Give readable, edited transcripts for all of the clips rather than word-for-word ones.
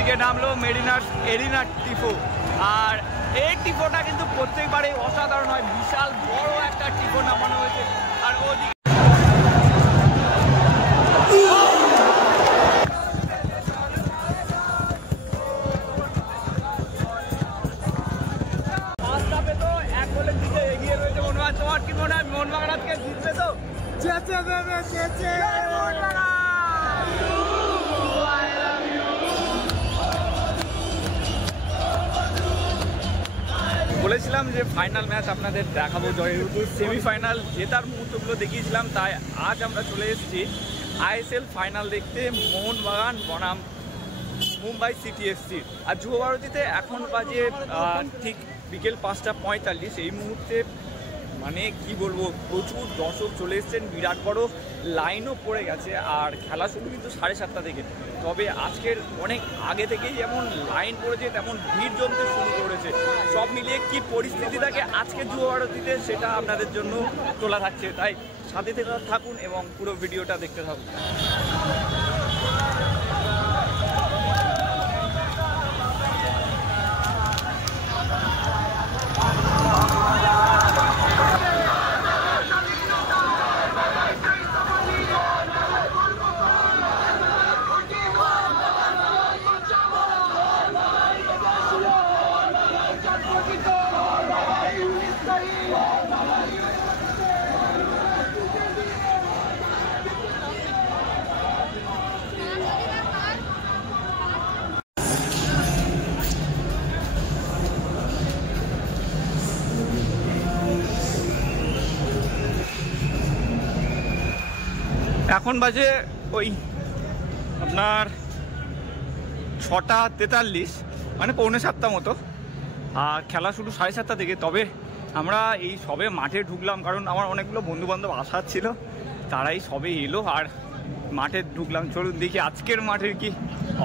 এদিকে নামলো Mariners arena টিফো। আর এই টিফোটা কিন্তু প্রত্যেকবারেই অসাধারণ হয়, বিশাল বড় একটা টিফো নামানো হয়েছে। আর ওদিকে মোহনবাগান আজকে জিতবে তো? বলেছিলাম যে ফাইনাল ম্যাচ আপনাদের দেখাবো, যেহেতু সেমিফাইনাল জেতার মুহূর্তগুলো দেখিয়েছিলাম, তাই আজ আমরা চলে এসেছি আইএসএল ফাইনাল দেখতে মোহনবাগান বনাম মুম্বাই সিটি এফসি। আর যুব ভারতীতে এখন বাজে ঠিক বিকেল 5:45। এই মুহূর্তে মানে কি বলবো, প্রচুর দর্শক চলে এসছেন, বিরাট বড় লাইনও পড়ে গেছে। আর খেলা শুরু কিন্তু 7:30 থেকে, তবে আজকের অনেক আগে থেকেই যেমন লাইন পড়েছে তেমন ভিড় জমতে শুরু করেছে। সব মিলিয়ে কি পরিস্থিতি থাকে আজকের যুব ভারতীতে সেটা আপনাদের জন্য তোলা থাকছে, তাই সাথে থেকে থাকুন এবং পুরো ভিডিওটা দেখতে থাকুন। এখন বাজে ওই আপনার 6:43, মানে 6:45 মতো। আর খেলা শুরু 7:30 থেকে। তবে আমরা এই সবে মাঠে ঢুকলাম, কারণ আমার অনেকগুলো বন্ধুবান্ধব আসার ছিল, তারাই সবে এলো আর মাঠে ঢুকলাম। চলুন দেখি আজকের মাঠের কি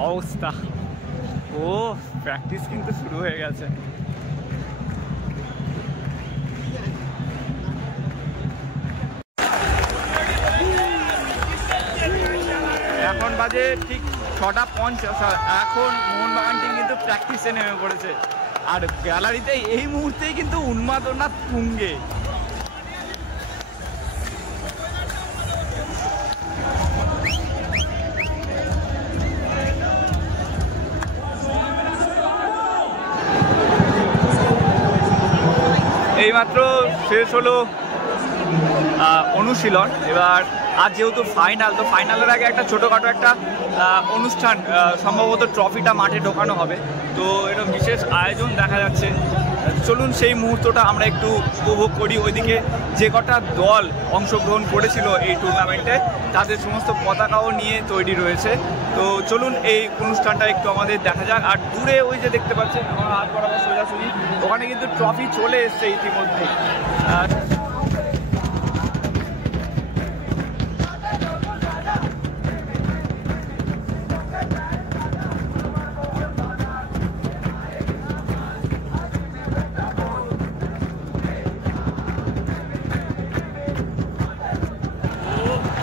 অবস্থা। ও প্র্যাকটিস কিন্তু শুরু হয়ে গেছে। এখন বাজে ঠিক 6:50। এখন মোহনবাগান টিম কিন্তু প্র্যাকটিসে নেমে পড়েছে। আর গ্যালারিতে এই মুহূর্তেই কিন্তু উন্মাদনা তুঙ্গে। এইমাত্র শেষ হলো অনুশীলন। এবার আজ যেহেতু ফাইনাল, তো ফাইনালের আগে একটা ছোটোখাটো একটা অনুষ্ঠান, সম্ভবত ট্রফিটা মাঠে ঢোকানো হবে, তো এরকম বিশেষ আয়োজন দেখা যাচ্ছে। চলুন সেই মুহূর্তটা আমরা একটু উপভোগ করি। ওইদিকে যে কটা দল অংশগ্রহণ করেছিল এই টুর্নামেন্টে, তাদের সমস্ত পতাকাও নিয়ে তৈরি রয়েছে। তো চলুন এই অনুষ্ঠানটা একটু আমাদের দেখা যাক। আর দূরে ওই যে দেখতে পাচ্ছেন আমার হাত বরাবর সোজাসুজি, ওখানে কিন্তু ট্রফি চলে এসছে ইতিমধ্যে।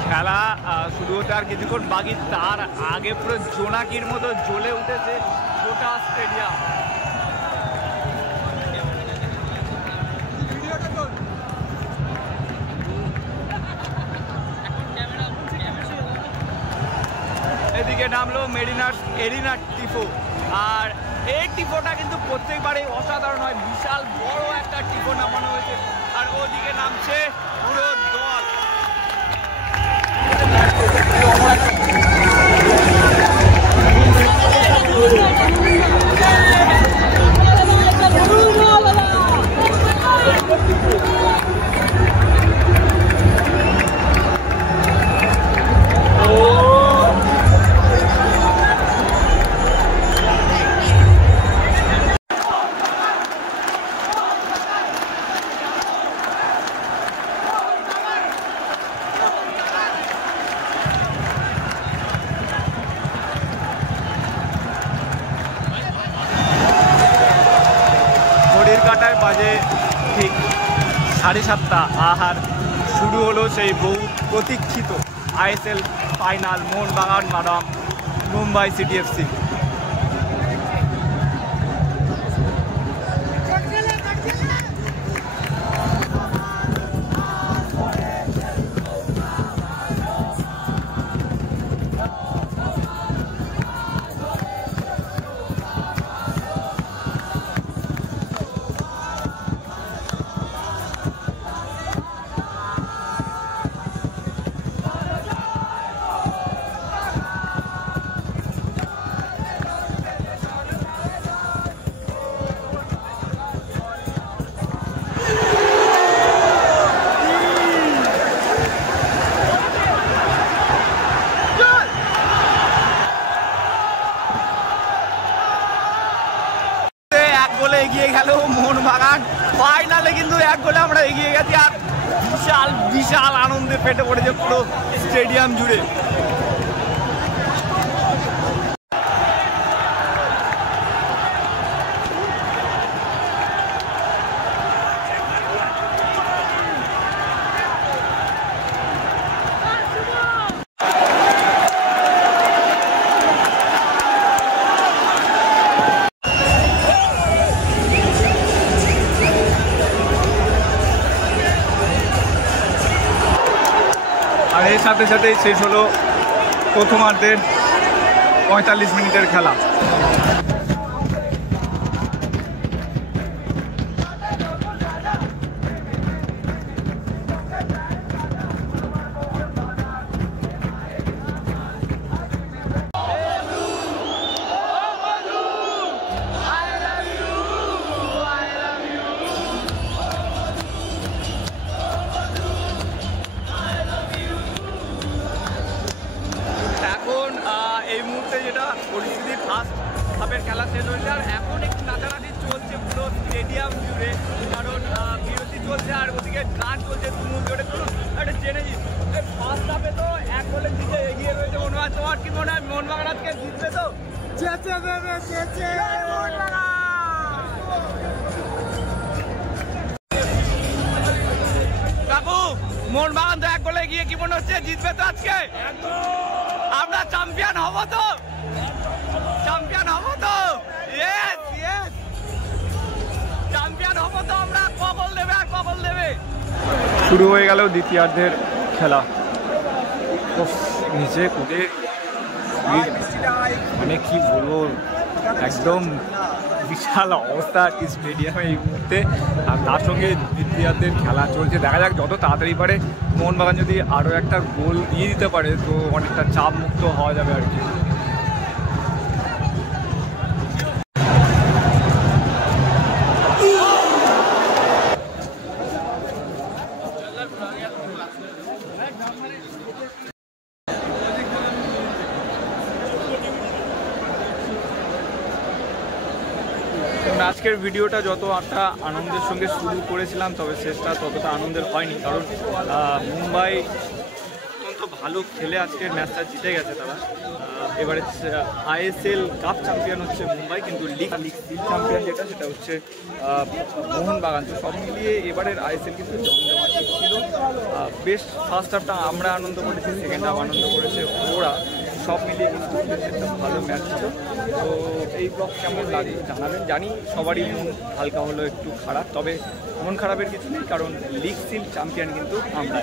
খেলা শুরু হতে আর কিছুক্ষণ বাকি, তার আগে পুরো জোনাকির মতো জ্বলে উঠেছে গোটা স্টেডিয়াম। এদিকে নামলো মেরিনার্স এরিনা টিফো। আর এই টিফোটা কিন্তু প্রত্যেকবারেই অসাধারণ হয়, বিশাল বড় একটা টিফো নামানো হয়েছে। আর ওদিকে নামছে পুরো দল। বাজে ঠিক 7:30। আর শুরু হলো সেই বহু প্রতীক্ষিত আইএসএল ফাইনাল মোহনবাগান বনাম মুম্বাই সিটি এফসি। এগিয়ে গেল মোহনবাগান। ফাইনালে কিন্তু 1 গোলে আমরা এগিয়ে গেছি, আর বিশাল বিশাল আনন্দে ফেটে পড়েছে পুরো স্টেডিয়াম জুড়ে। আর এর সাথে সাথেই শেষ হলো প্রথমার্ধের 45 মিনিটের খেলা। এই মুহূর্তে যেটা পরিস্থিতি, ফার্স্ট হাফের খেলা শেষ হয়েছে, আর এখন একটু নাচানাচি চলছে পুরো স্টেডিয়াম জুড়ে, কারণ বিরতি চলছে আর ওদিকে গান চলছে তুমুল জোরে। চলুন একটা জেনে নিই, ফার্স্ট হাফে তো 1 গোলের দিকে এগিয়ে রয়েছে মোহনবাগান। তোমার কি মনে হয় মোহনবাগান আজকে জিতবে? তো কাকু, মোহনবাগান তো 1 গোলে এগিয়ে, কি মনে হচ্ছে জিতবে তো আজকে? আমরা চ্যাম্পিয়ন হব তো? চ্যাম্পিয়ন হব তো? ইয়েস ইয়েস, চ্যাম্পিয়ন হব তো আমরা। কগল দেবে আর কগল দেবে। শুরু হয়ে গেল দ্বিতীয়ার্ধের খেলা। নিচে কুদে মানে কি বলবো, একদম বিশাল অবস্থা আর কি স্টেডিয়ামে এই মুহূর্তে। আর তার সঙ্গে দ্বিতীয়ার্ধের খেলা চলছে। দেখা যাক যত তাড়াতাড়ি পারে মোহনবাগান যদি আরও একটা গোল দিয়ে দিতে পারে তো অনেকটা চাপ মুক্ত হওয়া যাবে আর কি। আজকের ভিডিওটা যতটা আনন্দের সঙ্গে শুরু করেছিলাম, তবে শেষটা ততটা আনন্দের হয়নি, কারণ মুম্বাই অত্যন্ত ভালো খেলে আজকের ম্যাচটা জিতে গেছে তারা। এবারে আইএসএল কাপ চ্যাম্পিয়ন হচ্ছে মুম্বাই, কিন্তু লিগ চ্যাম্পিয়ন যেটা সেটা হচ্ছে মোহনবাগান। তো সব মিলিয়ে এবারের আইএসএল কিন্তু জমজমাটি ছিল। বেশ ফার্স্ট হাফটা আমরা আনন্দ করেছি, সেকেন্ড হাফ আনন্দ করেছে ওরা। সব মিলিয়ে কিন্তু একটা ভালো ম্যাচ ছিল। তো এই ব্লগ কেমন লাগে জানাবেন। জানি সবারই মন হালকা হলো একটু খারাপ, তবে মন খারাপের কিছু নেই, কারণ লিগ সিল চ্যাম্পিয়ন কিন্তু আমরা।